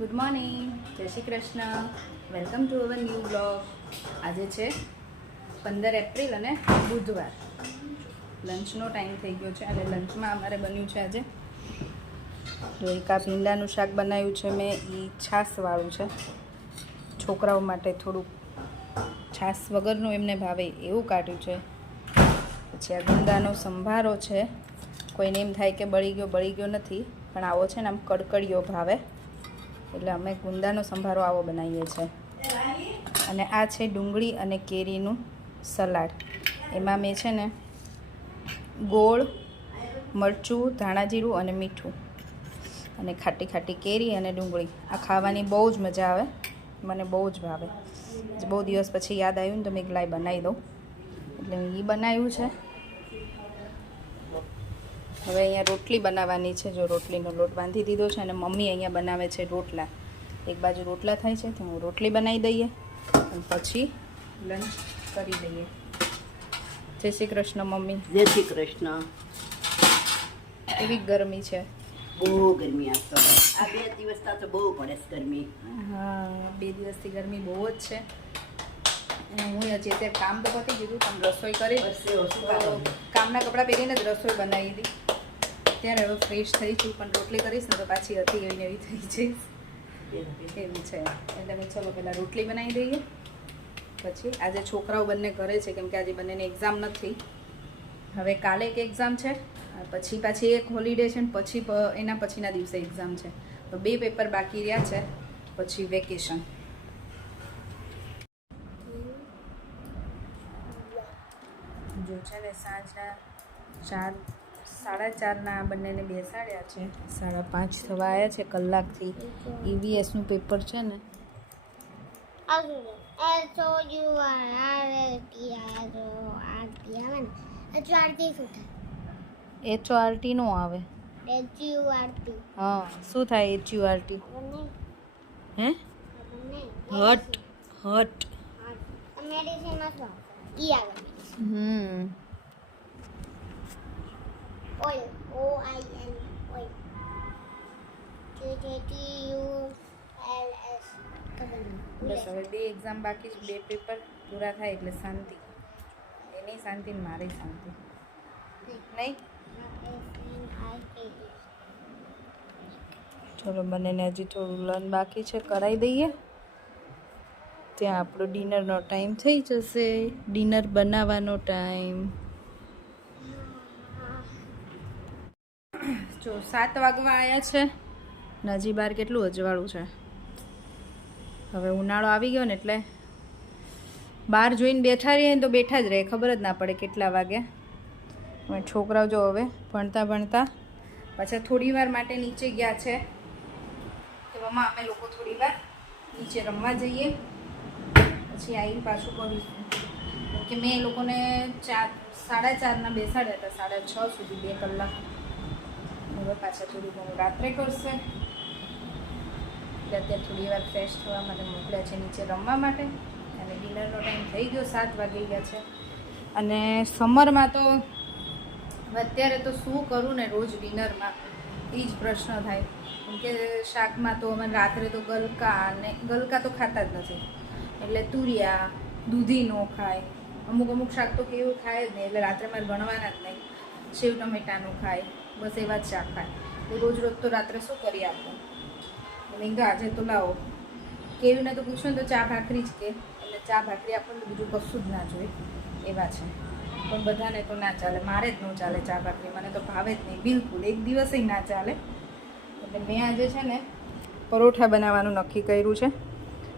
Good morning, જય Shri Krishna. Welcome to our new blog. આજે છે 15 એપ્રિલ અને બુધવાર. લંચનો ટાઈમ થઈ ગયો છે અને લંચમાં અમારે બન્યું છે આજે જો એક આ ભીંડાનું શાક બનાવ્યું છે મેં. એ છાશવાળું છે. છોકરાઓ માટે થોડુંક છાશ વગરનું એમને ભાવે એવું કાઢ્યું છે. પછી આ ગુંદાનો સંભારો છે. કોઈને એમ થાય કે બળી ગયો નથી, પણ આવો છે ને આમ કડકડીયો ભાવે, એટલે અમે ગુંદાનો સંભારો આવો બનાવીએ છીએ. અને આ છે ડુંગળી અને કેરીનું સલાડ. એમાં મેં છે ને ગોળ, મરચું, ધાણા જીરું અને મીઠું અને ખાટી કેરી અને ડુંગળી. આ ખાવાની બહુ જ મજા આવે, મને બહુ જ ભાવે. બહુ દિવસ પછી યાદ આવ્યું ને તો મેં એક લાઈ બનાવી દઉં, એટલે મેં એ બનાવ્યું છે. હવે અહીંયા રોટલી બનાવવાની છે. જો રોટલીનો લોટ બાંધી દીધો છે અને મમ્મી અહીંયા બનાવે છે રોટલા. એક બાજુ રોટલા થાય છે તો હું રોટલી બનાવી દઈએ અને પછી લંચ કરી દઈએ. જય શ્રી કૃષ્ણ મમ્મી. જય શ્રી કૃષ્ણ. એવી ગરમી છે, બહુ ગરમી આપતો. આ 2 દિવસ તો બહુ પડે છે ગરમી. હા, 2 દિવસથી ગરમી બહુ જ છે. અને હું હજી અત્યારે કામ તો પતી ગયું, પણ રસોઈ કરી, કામના કપડાં પહેરીને જ રસોઈ બનાવી હતી. ત્યારે હવે ફ્રેશ થઈ છું, પણ રોટલી કરીશ ને તો પાછી હતી એવી થઈ જઈશ. એવું છે એટલે મેં ચલો પહેલાં રોટલી બનાવી દઈએ. પછી આજે છોકરાઓ બંને ઘરે છે, કેમ કે આજે બંનેને એક્ઝામ નથી. હવે કાલે એક એક્ઝામ છે, પછી પાછી એક હોલિડે છે ને પછી એના પછીના દિવસે એક્ઝામ છે. તો 2 પેપર બાકી રહ્યા છે, પછી વેકેશન. જો છે ને સાંજના 4:30 બંનેને બેસાડ્યા છે. 5:30 થવા આવ્યા છે કલાકથી. EVSનું પેપર છે ને. HORT નો આવે. હા, શું થાય HURT? હે હટ. Oil, OIL, oil. TTULS. બસ હવે 2 એક્ઝામ બાકી છે. 2 પેપર પૂરા થાય એટલે શાંતિ. એની શાંતિ ને મારી શાંતિ નહીં. ચલો બંનેને હજી થોડું લર્ન બાકી છે, કરાવી દઈએ. ત્યાં આપણો ડિનરનો ટાઈમ થઈ જશે. ડિનર બનાવવાનો ટાઈમ. જો 7 વાગવા આવ્યા છે ને હજી બહાર કેટલું અજવાળું છે. હવે ઉનાળો આવી ગયો ને એટલે બહાર જોઈને બેઠા રહીએ ને તો બેઠા જ રહે, ખબર જ ના પડે કેટલા વાગે. હવે છોકરાઓ જો હવે ભણતા પાછા થોડી વાર માટે નીચે ગયા છે કે મમ્મા અમે લોકો થોડી વાર નીચે રમવા જઈએ, પછી આવીને પાછું કરીશું. કે મેં એ લોકોને 4:30 બેસાડ્યા હતા, 6:30 સુધી 2 કલાક. હવે પાછા થોડું ઘણું રાત્રે કરશે. એટલે અત્યારે થોડી વાર ફ્રેશ થવા માટે મોકલ્યા છે નીચે રમવા માટે. અને ડિનરનો ટાઈમ થઈ ગયો, 7 વાગી ગયા છે. અને સમરમાં તો અત્યારે તો શું કરું ને રોજ ડિનરમાં એ જ પ્રશ્ન થાય. કેમ કે શાકમાં તો અમે રાત્રે તો ગલકા તો ખાતા જ નથી, એટલે તુરિયા, દૂધી ન ખાય. અમુક શાક તો કેવું ખાય જ નહીં, એટલે રાત્રે મારે ગણવાના જ નહીં. સેવ ટમેટાનું ખાય, બસ એવા જ શાક ખાય. રોજ તો રાત્રે શું કરી આપું? મેં કીધું આજે તો લાવો. કેવીને તો પૂછો ને તો ચા ભાખરી જ કે, એટલે ચા ભાખરી આપણને બીજું કશું જ ના જોઈએ એવા છે. પણ બધાને તો ના ચાલે, મારે જ ન ચાલે ચા ભાખરી. મને તો ભાવે જ નહીં બિલકુલ, એક દિવસે ના ચાલે. એટલે મેં આજે છે ને પરોઠા બનાવવાનું નક્કી કર્યું છે.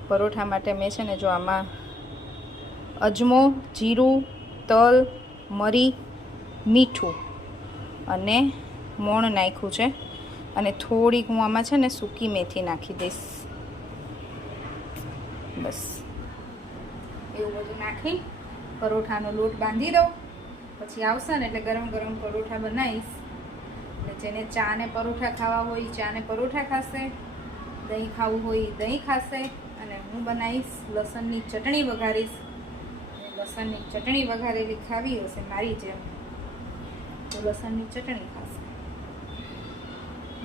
પરોઠા માટે મેં છે ને જો આમાં અજમો, જીરું, તલ, મરી, મીઠું અને મોણ નાખ્યું છે. અને થોડીક હું આમાં છે ને સૂકી મેથી નાખી દઈશ. બસ એવું બધું નાખી પરોઠાનો લોટ બાંધી દઉં. પછી આવશે ને એટલે ગરમ પરોઠા બનાવીશ. એટલે જેને ચા ને પરોઠા ખાવા હોય ચા ને પરોઠા ખાશે, દહીં ખાવું હોય દહીં ખાશે. અને હું બનાવીશ લસણની ચટણી વઘારીશ. લસણની ચટણી વઘારેલી ખાવી હશે મારી જેમ તો લસણની ચટણી ખાશે.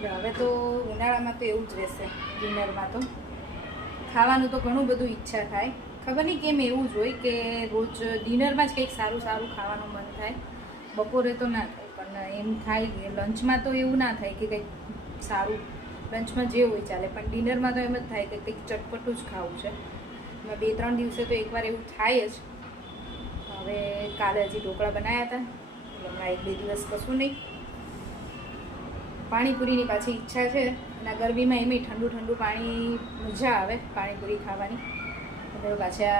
હવે તો ઉનાળામાં તો એવું જ રહેશે. ડિનરમાં તો ખાવાનું તો ઘણું બધું ઈચ્છા થાય. ખબર નહીં કેમ એવું જ હોય કે રોજ ડિનરમાં જ કંઈક સારું સારું ખાવાનું મન થાય. બપોરે તો ના થાય, પણ એમ થાય કે લંચમાં તો એવું ના થાય કે કંઈક સારું લંચમાં જે હોય ચાલે, પણ ડિનરમાં તો એમ જ થાય કે કંઈક ચટપટું જ ખાવું છે. એમાં 2-3 દિવસે તો એકવાર એવું થાય જ. હવે કાલે હજી ઢોકળા બનાવ્યા હતા, એટલે હમણાં 1-2 દિવસ કશું નહીં. પાણીપુરીની પાછી ઈચ્છા છે, અને આ ગરમીમાં એમાંય ઠંડુ ઠંડુ પાણી મજા આવે પાણીપુરી ખાવાની. એટલે પાછા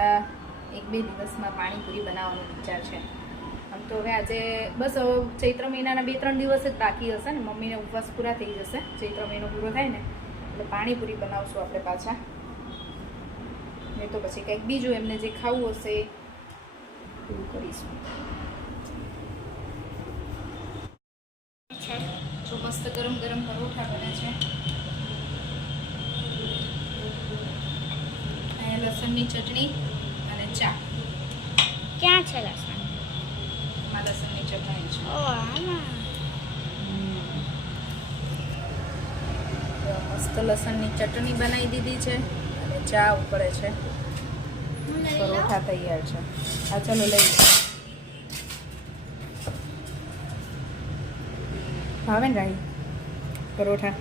1-2 દિવસમાં પાણીપુરી બનાવવાનો વિચાર છે. આમ તો હવે આજે બસ ચૈત્ર મહિનાના 2-3 દિવસ જ બાકી હશે ને, મમ્મીને ઉપવાસ પૂરા થઈ જશે. ચૈત્ર મહિનો પૂરો થાય ને એટલે પાણીપુરી બનાવશું આપણે પાછા. નહીં તો પછી કંઈક બીજું એમને જે ખાવું હશે એવું કરીશું. જો મસ્ત ગરમ ગરમ પરોઠા બને છે. અહીંયા લસણની ચટણી અને ચા. ક્યાં છે લસણ? એમાં લસણની ચટણી છે. ઓ આમાં તો મસ્ત લસણની ચટણી બનાવી દીધી છે અને ચા ઉકળે છે. પરોઠા તૈયાર છે. હા ચલો લઈ લો. ભાવે ને રાહી પરોઠા?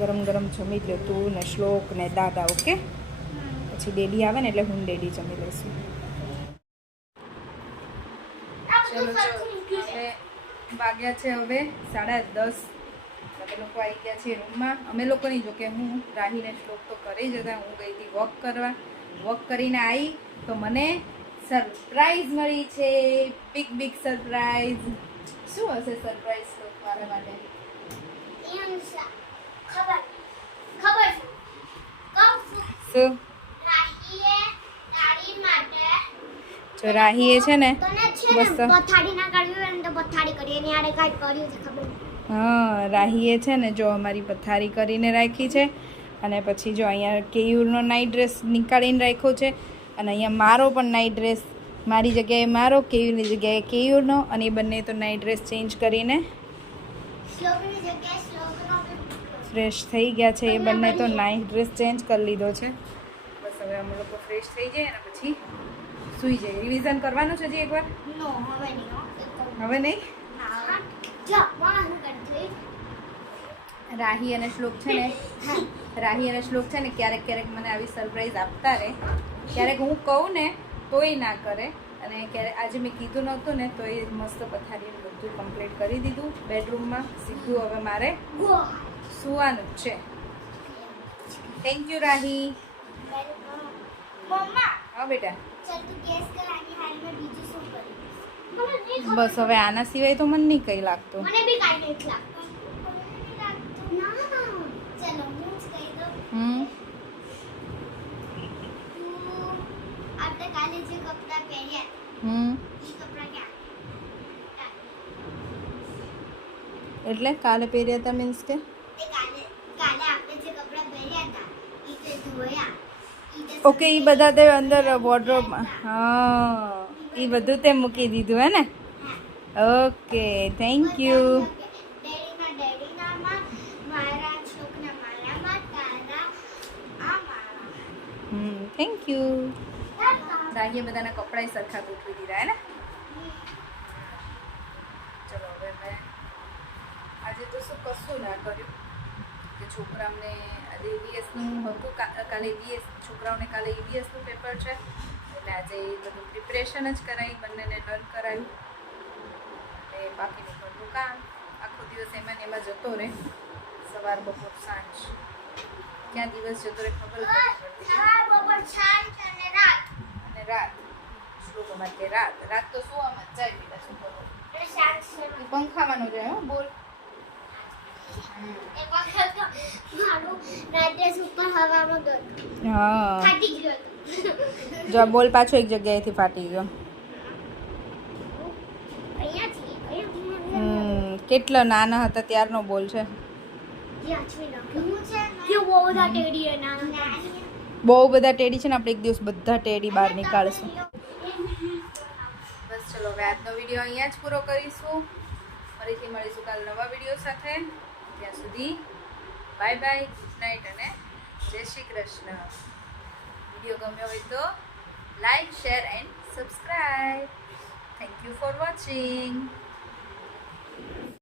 ગરમ ગરમ જમી લો તું ને શ્લોક ને દાદા. ઓકે, પછી ડેડી આવે ને એટલે હું ડેડી જમી લઈશું. ચલો એટલે વાગ્યા છે હવે 10:30. અમે લોકો આવી ગયા છીએ રૂમમાં. અમે લોકોની જો કે હું રાહીને શ્લોક તો કરે જ હતા. હું ગઈ હતી વોક કરવા. વોક કરીને આવી તો મને સરપ્રાઈઝ મળી છે. Big surprise. શું હશે સરપ્રાઈઝ શ્લોક મારા માટે? ખબર શું? જો રાહીએ છે ને બસ પથારી ના કરવી હોય ને તો પથારી કરીએ ને યારે કાઈ કર્યું છે ખબર. હા, રાહીએ છે ને જો અમારી પથારી કરીને રાખી છે. અને પછી જો અહીંયા કેયુરનો નાઇટ ડ્રેસ નીકાળીને રાખ્યો છે. અને અહીંયા મારો પણ નાઇટ ડ્રેસ, મારી જગ્યાએ મારો, કેયુરની જગ્યાએ કેયુરનો. અને એ બંને તો નાઇટ ડ્રેસ ચેન્જ કરીને શ્લોકની જગ્યાએ શ્લોકનો ફ્રેશ થઈ ગયા છે. એ બંને તો નાઇટ ડ્રેસ ચેન્જ કરી લીધો છે. બસ હવે અમે લોકો ફ્રેશ થઈ જાય અને પછી સૂઈ જાય. રિવિઝન કરવાનું છે હજી એકવાર? નો હવે નહીં હો. હવે નહીં. ના જો હું કરતી રાહી અને શ્લોક છે ને ક્યારેક ક્યારેક મને આવી સરપ્રાઈઝ આપતા રહે. ક્યારેક હું કહું ને તોય ના કરે. અને ક્યારેક આજે મેં કીધું નહોતું ને તો એ મસ્ત પથારીનું બધું કમ્પ્લીટ કરી દીધું બેડરૂમમાં. સીધું હવે મારે સુવાનું જ છે. થેન્ક યુ રાહી. મમ્મા હા બેટા. ચાલ તું ગેસ કર આની હાલમાં બીજું શું કરું? બસ હવે આના સિવાય તો મને નહીં કંઈ લાગતું. મને બી કાઈ નથી લાગતું. ના ચલો હું જ કહી દઉં. તું આપણે કાલે જે કપડાં પહેર્યા એ કપડાં ક્યાં? એટલે કાલે પહેર્યા હતા મીન્સ કે તે કાલે આપણે જે કપડાં પહેર્યા હતા એ તે ધોયા. ઓકે, એ બધા તે અંદર વોર્ડરોબમાં. હા, એ બધું તે મૂકી દીધું હે ને? Okay, thank you. ડેડીના મારા છોકરા મારામાં તારા આમાં. Thank you. રાહીએ બધાના કપડાં સરખા ગોઠવી દીધા હે ને? ચલો હવે મેં આજે તો શું કશું ના કર્યું કે છોકરાઓને આજે EVSનું હતું. કાલે છોકરાઓને કાલે EVSનું પેપર છે એટલે આજે એ બધું પ્રિપરેશન જ કરાવી. બંનેને લર્ન કરાવ્યું. એટલે બાકીનું ઘરનું કામ આખો દિવસ એમાં ને એમાં જતો રહે. સવાર બપોર સાંજ ક્યાં દિવસ જતો રહે ખબર જ નથી પડતી. બપોર સાંજ અને રાત. શ્લોક માટે રાત તો સુવામાં જ જાય બેટા. શું કરવું? અને સાંજ પંખાવાનું રહે. હો બોલ. એક વખત તો મારું રાત્રે ઉપર હવામાં ગયો હા, ફાટી ગયો હતો. જો આ બોલ પાછો એક જગ્યાએથી ફાટી ગયો. અહીંયાથી કેટલા નાના હતા ત્યારનો બોલ છે. બહુ બધા ટેડી છે ને. આપણે એક દિવસ બધા ટેડી બહાર નીકાળીશું. બસ ચલો હવે આજનો વિડીયો અહીંયા જ પૂરો કરીશું. ફરીથી મળીશું કાલ નવા વિડીયો સાથે. ત્યાં સુધી બાય બાય, ગુડ નાઇટ અને જય શ્રી કૃષ્ણ. વિડીયો ગમ્યો હોય તો like, share and subscribe. Thank you for watching.